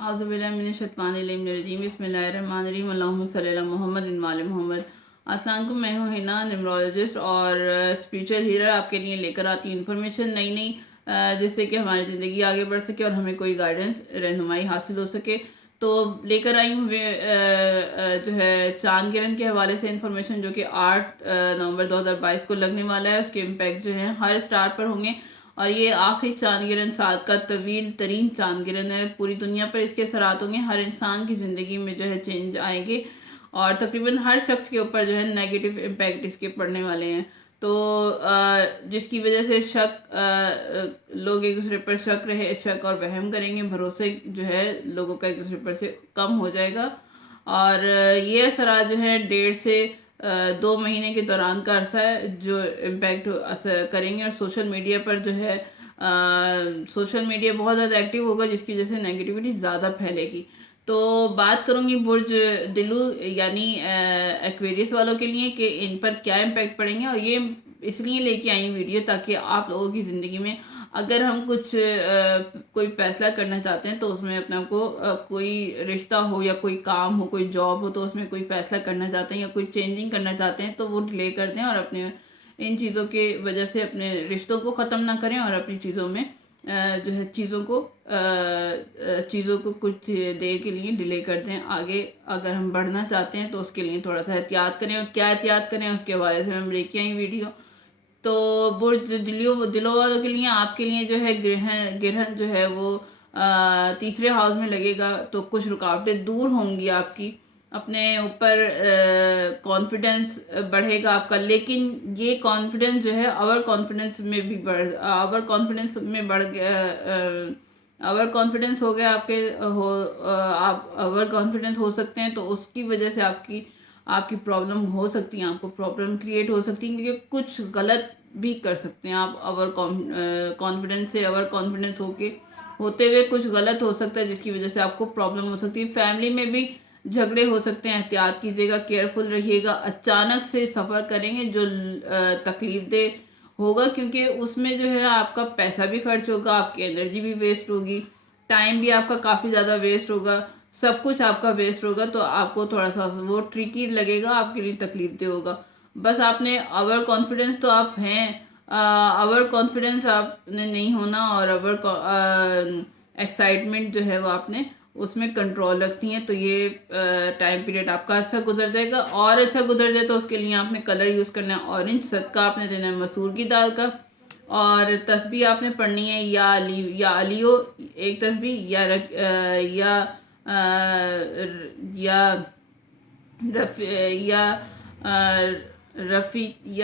اعوذ باللہ من الشیطان الرجیم بسم اللہ الرحمن الرحیم اللہم صلی علی محمد وعلی محمد۔ السلام علیکم، میں ہوں ہنا، نیمرولوجسٹ اور اسپریچول ہیلر۔ آپ کے لیے لے کر آتی ہوں انفارمیشن نئی جس سے کہ ہماری زندگی آگے بڑھ سکے اور ہمیں کوئی گائیڈنس رہنمائی حاصل ہو سکے۔ تو لے کر آئی ہوں جو ہے چاند گرہن کے حوالے سے انفارمیشن، جو کہ 8 نومبر 2022 کو لگنے والا ہے۔ اس کے امپیکٹ جو ہیں ہر اسٹار پر ہوں گے، اور یہ آخری چاند گرہن سال کا طویل ترین چاند گرہن ہے۔ پوری دنیا پر اس کے اثرات ہوں گے، ہر انسان کی زندگی میں جو ہے چینج آئیں گے، اور تقریباً ہر شخص کے اوپر جو ہے نیگیٹو امپیکٹ اس کے پڑنے والے ہیں۔ تو جس کی وجہ سے لوگ ایک دوسرے پر شک اور وہم کریں گے، بھروسے جو ہے لوگوں کا ایک دوسرے پر سے کم ہو جائے گا، اور یہ اثرات جو ہیں 1.5 سے 2 مہینے کے دوران کا عرصہ ہے جو امپیکٹ اثر کریں گے۔ اور سوشل میڈیا پر جو ہے سوشل میڈیا بہت زیادہ ایکٹیو ہوگا، جس کی وجہ سے نیگیٹیوٹی زیادہ پھیلے گی۔ تو بات کروں گی برج دلو یعنی ایکویریس والوں کے لیے کہ ان پر کیا امپیکٹ پڑیں گے، اور یہ اس لیے لے کے آئی ویڈیو تاکہ آپ لوگوں کی زندگی میں اگر ہم کوئی فیصلہ کرنا چاہتے ہیں تو اس میں اپنے آپ کو کوئی رشتہ ہو یا کوئی کام ہو، کوئی جاب ہو، تو اس میں کوئی فیصلہ کرنا چاہتے ہیں یا کوئی چینجنگ کرنا چاہتے ہیں تو وہ ڈیلے کر دیں، اور اپنے ان چیزوں کی وجہ سے اپنے رشتوں کو ختم نہ کریں، اور اپنی چیزوں میں جو ہے چیزوں کو کچھ دیر کے لیے ڈیلے کر دیں۔ آگے اگر ہم بڑھنا چاہتے ہیں تو اس کے لیے تھوڑا سا احتیاط کریں، اور کیا احتیاط کریں اس کے حوالے سے میں لے کے آئی ویڈیو۔ تو برج دلو والوں کے لیے آپ کے لیے جو ہے گرہن جو ہے وہ تیسرے ہاؤس میں لگے گا، تو کچھ رکاوٹیں دور ہوں گی آپ کی، اپنے اوپر کانفیڈنس بڑھے گا آپ کا، لیکن یہ کانفیڈنس جو ہے اوور کانفیڈنس ہو گیا آپ اوور کانفیڈنس ہو سکتے ہیں، تو اس کی وجہ سے آپ کی پرابلم ہو سکتی ہیں، آپ کو پرابلم کریٹ ہو سکتی ہیں، کیونکہ کچھ غلط بھی کر سکتے ہیں آپ اوور کانفیڈنس ہوتے ہوئے کچھ غلط ہو سکتا ہے، جس کی وجہ سے آپ کو پرابلم ہو سکتی ہے۔ فیملی میں بھی جھگڑے ہو سکتے ہیں، احتیاط کیجیے گا، کیئرفل رہیے گا۔ اچانک سے سفر کریں گے جو تکلیف دہ ہوگا، کیونکہ اس میں جو ہے آپ کا پیسہ بھی خرچ ہوگا، آپ کی انرجی بھی ویسٹ ہوگی، ٹائم بھی آپ کا کافی زیادہ ویسٹ ہوگا، سب کچھ آپ کا ویسٹ ہوگا، تو آپ کو تھوڑا سا وہ ٹریکی لگے گا، آپ کے لیے تکلیف دہ ہوگا۔ بس آپ نے اوور کانفیڈنس تو آپ ہیں، اوور کانفیڈنس آپ نے نہیں ہونا، اور ایکسائٹمنٹ جو ہے وہ آپ نے اس میں کنٹرول رکھتی ہیں، تو یہ ٹائم پیریڈ آپ کا اچھا گزر جائے گا۔ اور اچھا گزر جائے تو اس کے لیے آپ نے کلر یوز کرنا ہے اورنج، صدقہ آپ نے دینا ہے مسور کی دال کا، اور تسبیح آپ نے پڑھنی ہے یا علیو ایک تسبیح، یا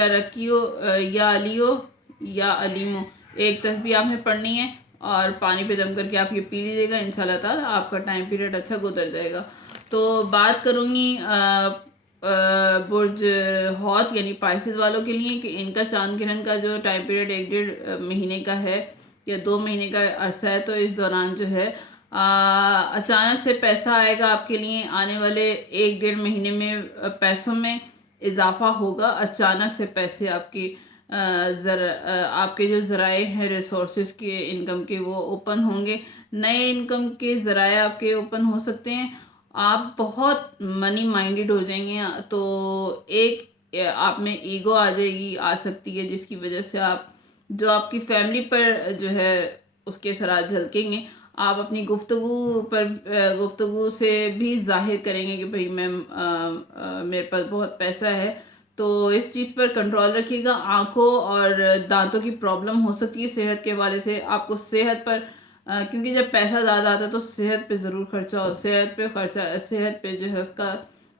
رکیو یا علیو یا علیمو ایک تسبیح آپ نے پڑھنی ہے، اور پانی پہ دم کر کے آپ یہ پی لیجیے گا، انشاءاللہ تعالی آپ کا ٹائم پیریڈ اچھا گزر جائے گا۔ تو بات کروں گی برج حوت یعنی پائسز والوں کے لیے کہ ان کا چاند گرہن کا جو ٹائم پیریڈ 1.5 مہینے کا ہے یا 2 مہینے کا عرصہ ہے، تو اس دوران جو ہے اچانک سے پیسہ آئے گا آپ کے لیے، آنے والے 1.5 مہینے میں پیسوں میں اضافہ ہوگا، اچانک سے پیسے آپ کے جو ذرائع ہیں ریسورسز کے انکم کے وہ اوپن ہوں گے، نئے انکم کے ذرائع آپ کے اوپن ہو سکتے ہیں، آپ بہت منی مائنڈڈ ہو جائیں گے، تو آپ میں ایگو آ سکتی ہے، جس کی وجہ سے جو آپ کی فیملی پر جو ہے اس کے اثرات جھلکیں گے۔ آپ اپنی گفتگو سے بھی ظاہر کریں گے کہ بھئی میرے پاس بہت پیسہ ہے، تو اس چیز پر کنٹرول رکھیے گا۔ آنکھوں اور دانتوں کی پرابلم ہو سکتی ہے، صحت کے حوالے سے آپ کو صحت پر، کیونکہ جب پیسہ زیادہ آتا ہے تو صحت پہ ضرور خرچہ ہو، صحت پہ جو ہے اس کا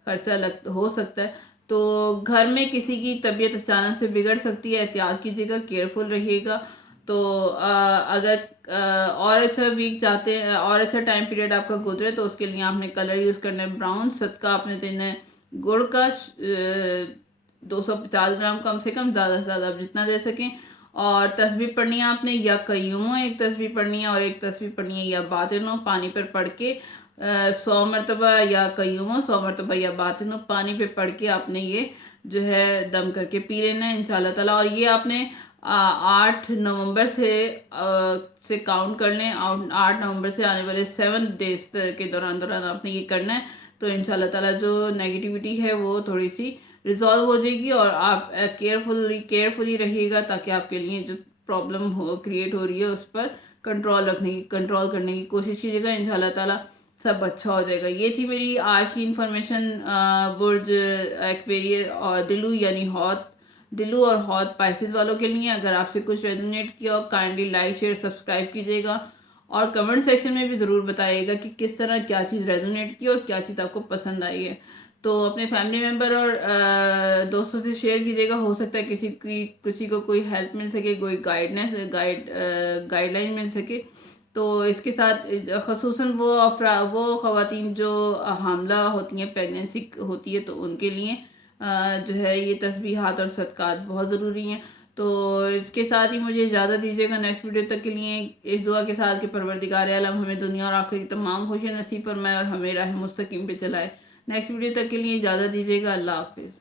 خرچہ ہو سکتا ہے، تو گھر میں کسی کی طبیعت اچانک سے بگڑ سکتی ہے، احتیاط کیجیے گا، کیئرفل رہیے گا۔ تو اگر اور اچھا ویک چاہتے ہیں، اور اچھا ٹائم پیریڈ آپ کا گزرے، تو اس کے لیے آپ نے کلر یوز کرنا ہے براؤن، صدقہ آپ نے دینا ہے گڑ کا 250 گرام کم سے کم، زیادہ سے زیادہ آپ جتنا دے سکیں، اور تسبیح پڑھنی ہے آپ نے یا قیومو ایک تسبیح پڑھنی ہے، اور ایک تسبیح پڑھنی ہے یا باطنو، پانی پر پڑھ کے 100 مرتبہ یا قیومو، 100 مرتبہ یا باطنو پانی پہ پڑھ کے آپ نے یہ جو ہے دم کر کے پی لینا ہے انشاءاللہ تعالی۔ اور یہ آپ نے 8 نومبر سے کاؤنٹ کر لیں. 8 نومبر سے آنے والے 7 ڈیز کے دوران آپ نے یہ کرنا ہے. تو انشاءاللہ تعالیٰ جو نیگیٹیوٹی ہے وہ تھوڑی سی ریزالو ہو جائے گی, اور آپ کیئرفلی رہیے گا تاکہ آپ کے لیے جو پرابلم کریٹ ہو رہی ہے اس پر کنٹرول کرنے کی کوشش کیجیے گا. انشاءاللہ تعالیٰ سب اچھا ہو جائے گا. یہ تھی میری آج کی انفارمیشن برج ایکویریس اور دلو اور ہاتھ پائسز والوں کے لیے. اگر آپ سے کچھ ریزونیٹ کیا کائنڈلی لائک شیئر سبسکرائب کیجیے گا, اور کمنٹ سیکشن میں بھی ضرور بتائیے گا کہ کس طرح کیا چیز ریزونیٹ کی اور کیا چیز آپ کو پسند آئی ہے. تو اپنے فیملی ممبر اور دوستوں سے شیئر کیجیے گا. ہو سکتا ہے کسی کو کوئی ہیلپ مل سکے, کوئی گائیڈ لائن مل سکے. تو اس کے ساتھ خصوصاً وہ خواتین جو حاملہ ہوتی ہیں, پریگننسی ہوتی ہے, تو ان کے لیے جو ہے یہ تسبیحات اور صدقات بہت ضروری ہیں. تو اس کے ساتھ ہی مجھے اجازت دیجیے گا نیکسٹ ویڈیو تک کے لیے, اس دعا کے ساتھ کہ پروردگار عالم ہمیں دنیا اور آخرت کی تمام خوشیاں نصیب فرمائے اور ہمیں راہ مستقیم پہ چلائے. نیکسٹ ویڈیو تک کے لیے اجازت دیجیے گا. اللہ حافظ.